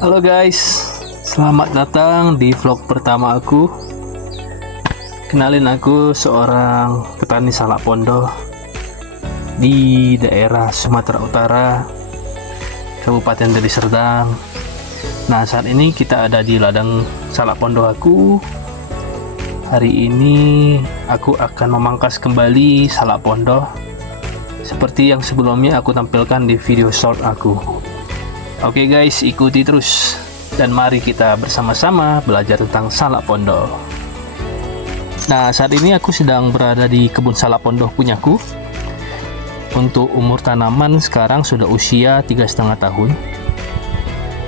Halo guys, selamat datang di vlog pertama aku. Kenalin, aku seorang petani salak pondo di daerah Sumatera Utara, Kabupaten Deli Serdang. Nah, saat ini kita ada di ladang salak pondo aku. Hari ini aku akan memangkas kembali salak pondo seperti yang sebelumnya aku tampilkan di video short aku. Oke guys, ikuti terus dan mari kita bersama-sama belajar tentang salak pondo. Nah, saat ini aku sedang berada di kebun salak pondo punyaku. Untuk umur tanaman sekarang sudah usia 3,5 tahun.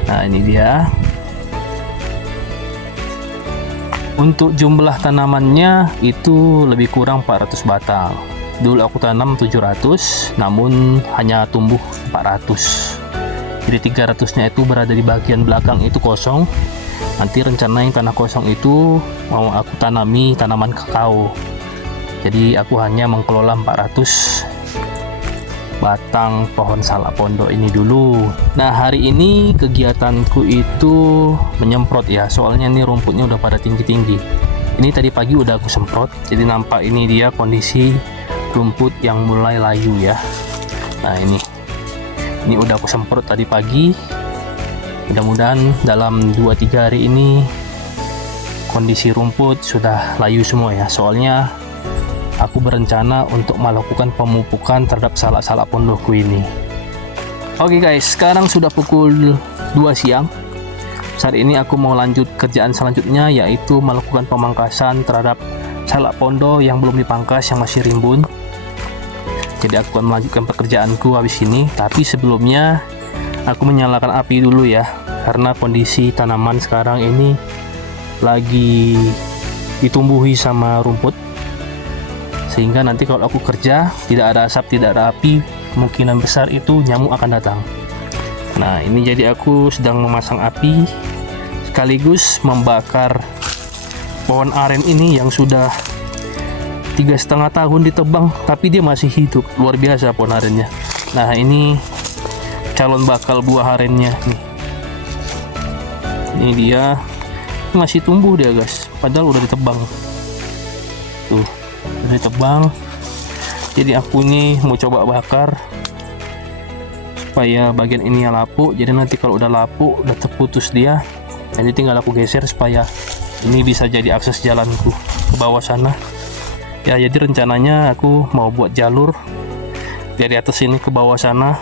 Nah, ini dia. Untuk jumlah tanamannya itu lebih kurang 400 batang. Dulu aku tanam 700, namun hanya tumbuh 400. Jadi 300-nya itu berada di bagian belakang itu kosong. Nanti rencana yang tanah kosong itu mau aku tanami tanaman kakao. Jadi aku hanya mengelola 400 batang pohon salak pondo ini dulu. Nah, hari ini kegiatanku itu menyemprot ya, soalnya ini rumputnya udah pada tinggi-tinggi. Ini tadi pagi udah aku semprot, jadi nampak ini dia kondisi rumput yang mulai layu ya. Nah, ini udah aku semprot tadi pagi. Mudah-mudahan dalam 2-3 hari ini kondisi rumput sudah layu semua ya, soalnya aku berencana untuk melakukan pemupukan terhadap salak-salak pondoku ini. Oke guys, sekarang sudah pukul 2 siang. Saat ini aku mau lanjut kerjaan selanjutnya, yaitu melakukan pemangkasan terhadap salak pondo yang belum dipangkas, yang masih rimbun. Jadi aku akan melanjutkan pekerjaanku habis ini, tapi sebelumnya aku menyalakan api dulu ya, karena kondisi tanaman sekarang ini lagi ditumbuhi sama rumput, sehingga nanti kalau aku kerja tidak ada asap, tidak ada api, kemungkinan besar itu nyamuk akan datang. Nah, ini jadi aku sedang memasang api sekaligus membakar pohon aren ini yang sudah 3,5 tahun ditebang, tapi dia masih hidup. Luar biasa pohon arennya. Nah, ini calon bakal buah arennya nih. Ini dia, masih tumbuh dia guys, padahal udah ditebang tuh, udah ditebang. Jadi aku nih mau coba bakar supaya bagian ini lapuk. Jadi nanti kalau udah lapuk, udah terputus dia, jadi tinggal aku geser supaya ini bisa jadi akses jalanku ke bawah sana ya. Jadi rencananya aku mau buat jalur dari atas ini ke bawah sana,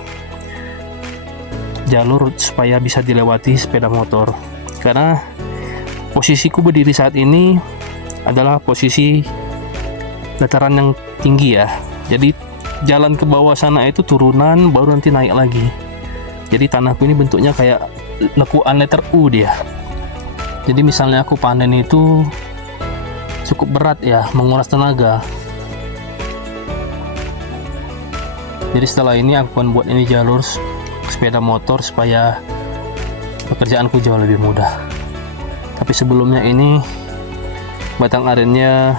jalur supaya bisa dilewati sepeda motor. Karena posisiku berdiri saat ini adalah posisi dataran yang tinggi ya, jadi jalan ke bawah sana itu turunan baru nanti naik lagi. Jadi tanahku ini bentuknya kayak lekuan letter U dia. Jadi misalnya aku panen itu cukup berat ya, menguras tenaga. Jadi setelah ini aku akan buat ini jalur sepeda motor supaya pekerjaanku jauh lebih mudah. Tapi sebelumnya ini batang arennya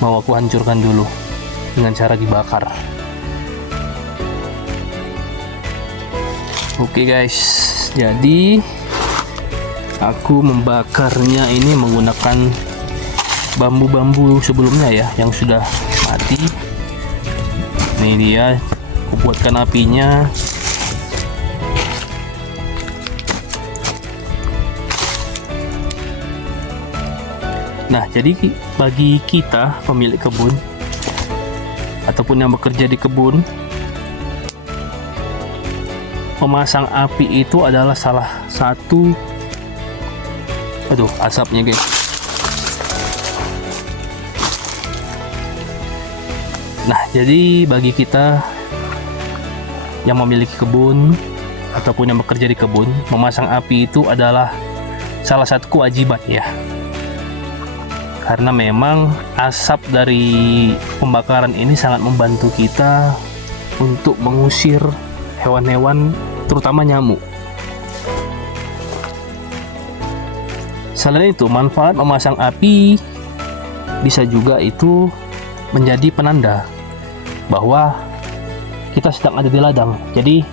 mau aku hancurkan dulu dengan cara dibakar. Oke guys, jadi aku membakarnya ini menggunakan bambu-bambu sebelumnya ya, yang sudah mati. Ini dia, aku buatkan apinya. Nah, jadi bagi kita pemilik kebun ataupun yang bekerja di kebun, memasang api itu adalah salah satu, aduh asapnya guys. Nah, jadi bagi kita yang memiliki kebun ataupun yang bekerja di kebun, memasang api itu adalah salah satu kewajiban ya. Karena memang asap dari pembakaran ini sangat membantu kita untuk mengusir hewan-hewan, terutama nyamuk. Selain itu, manfaat memasang api bisa juga itu menjadi penanda bahwa kita sedang ada di ladang. Jadi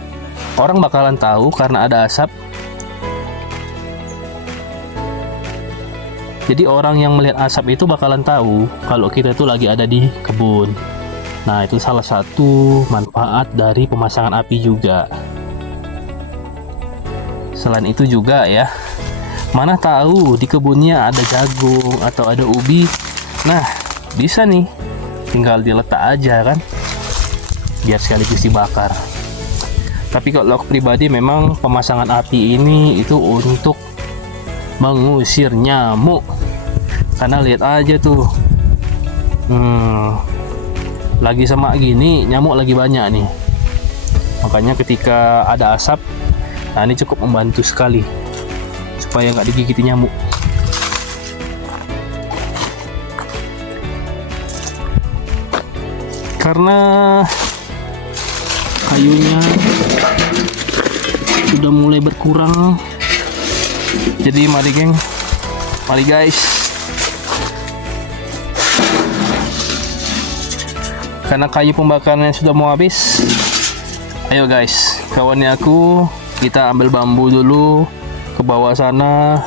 orang bakalan tahu karena ada asap Jadi orang yang melihat asap itu bakalan tahu kalau kita itu lagi ada di kebun. Nah, itu salah satu manfaat dari pemasangan api juga. Selain itu juga ya, mana tahu di kebunnya ada jagung atau ada ubi. Nah, bisa nih, tinggal diletak aja kan, biar sekaligus dibakar. Tapi kalau aku pribadi memang pemasangan api ini itu untuk mengusir nyamuk. Karena lihat aja tuh, lagi semak gini, nyamuk lagi banyak nih. Makanya ketika ada asap, nah ini cukup membantu sekali supaya nggak digigiti nyamuk. Karena kayunya sudah mulai berkurang, jadi mari geng, mari guys. Karena kayu pembakarannya sudah mau habis, ayo guys, kawannya aku, kita ambil bambu dulu ke bawah sana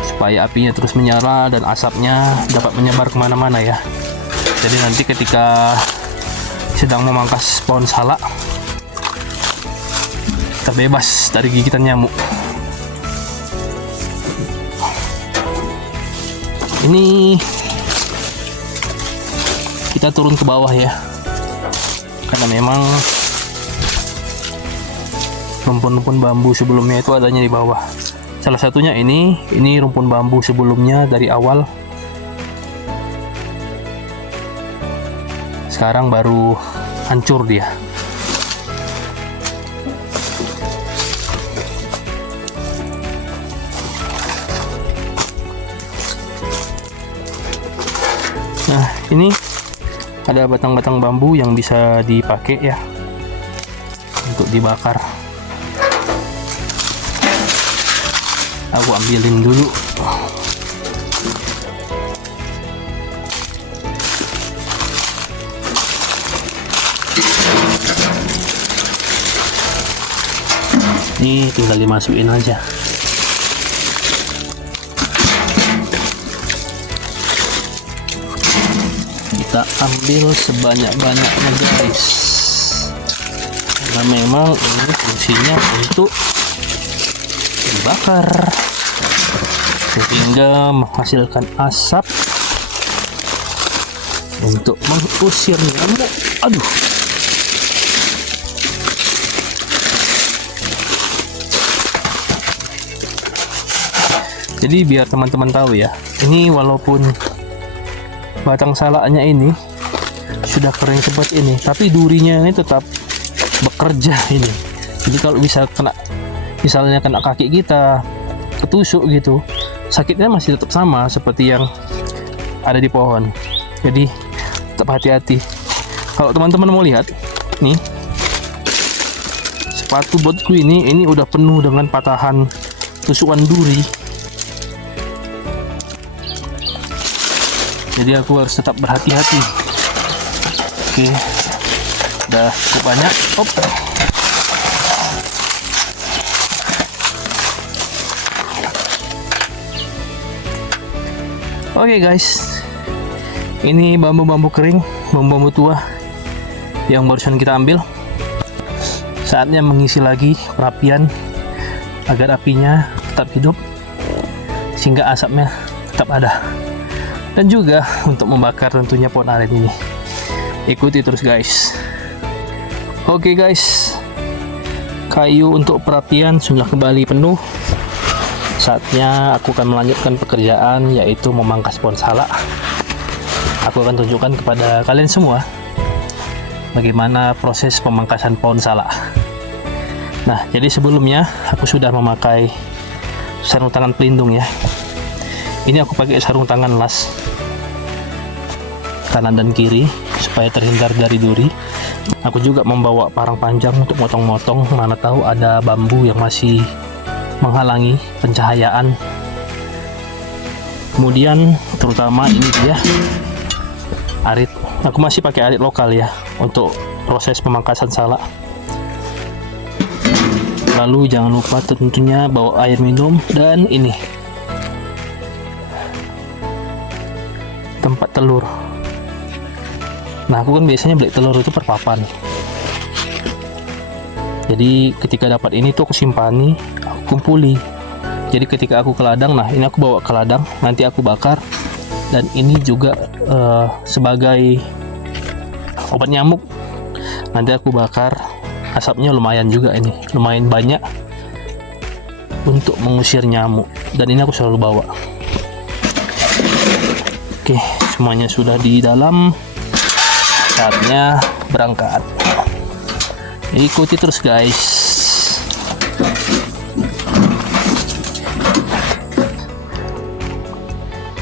supaya apinya terus menyala dan asapnya dapat menyebar kemana-mana ya. Jadi nanti ketika sedang memangkas pohon salak, terbebas dari gigitan nyamuk. Ini kita turun ke bawah ya, karena memang rumpun-rumpun bambu sebelumnya itu adanya di bawah. Salah satunya ini rumpun bambu sebelumnya dari awal, sekarang baru hancur dia. Nah, ini ada batang-batang bambu yang bisa dipakai ya untuk dibakar. Aku ambilin dulu. Ini tinggal dimasukin aja. Kita ambil sebanyak-banyaknya guys, karena memang ini fungsinya untuk dibakar sehingga menghasilkan asap untuk mengusir nyamuk. Aduh, jadi biar teman-teman tahu ya, ini walaupun batang salaknya ini sudah kering seperti ini, tapi durinya ini tetap bekerja ini. Jadi kalau bisa misalnya kena kaki kita, ketusuk gitu, sakitnya masih tetap sama seperti yang ada di pohon. Jadi tetap hati-hati. Kalau teman-teman mau lihat nih, sepatu botku ini udah penuh dengan patahan tusukan duri. Jadi aku harus tetap berhati-hati. Oke, udah cukup banyak. Oke guys, ini bambu-bambu kering, bambu-bambu tua yang barusan kita ambil. Saatnya mengisi lagi perapian agar apinya tetap hidup sehingga asapnya tetap ada. Dan juga untuk membakar tentunya pohon aren ini. Ikuti terus guys. Oke guys, kayu untuk perapian sudah kembali penuh. Saatnya aku akan melanjutkan pekerjaan, yaitu memangkas pohon salak. Aku akan tunjukkan kepada kalian semua bagaimana proses pemangkasan pohon salak. Nah, jadi sebelumnya aku sudah memakai sarung tangan pelindung ya. Ini aku pakai sarung tangan las kanan dan kiri supaya terhindar dari duri. Aku juga membawa parang panjang untuk motong-motong, mana tahu ada bambu yang masih menghalangi pencahayaan. Kemudian terutama ini dia arit. Aku masih pakai arit lokal ya untuk proses pemangkasan salak. Lalu jangan lupa tentunya bawa air minum dan ini tempat telur. Nah, aku kan biasanya beli telur itu per papan. Jadi ketika dapat ini tuh aku simpani, aku kumpuli. Jadi ketika aku ke ladang, nah ini aku bawa ke ladang, nanti aku bakar. Dan ini juga sebagai obat nyamuk. Nanti aku bakar, asapnya lumayan juga ini, lumayan banyak untuk mengusir nyamuk. Dan ini aku selalu bawa. Oke, semuanya sudah di dalam. Saatnya berangkat. Ikuti terus guys.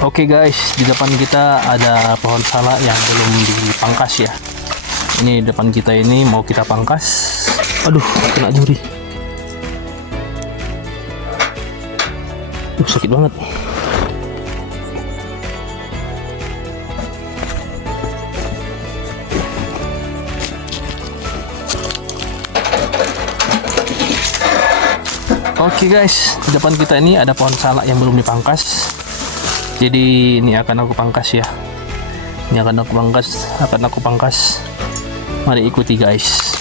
Oke guys, di depan kita ada pohon salak yang belum dipangkas ya. Ini depan kita ini mau kita pangkas. Aduh, kena duri. Sakit banget. Oke guys, di depan kita ini ada pohon salak yang belum dipangkas. Jadi ini akan aku pangkas ya. Ini akan aku pangkas. Mari ikuti guys.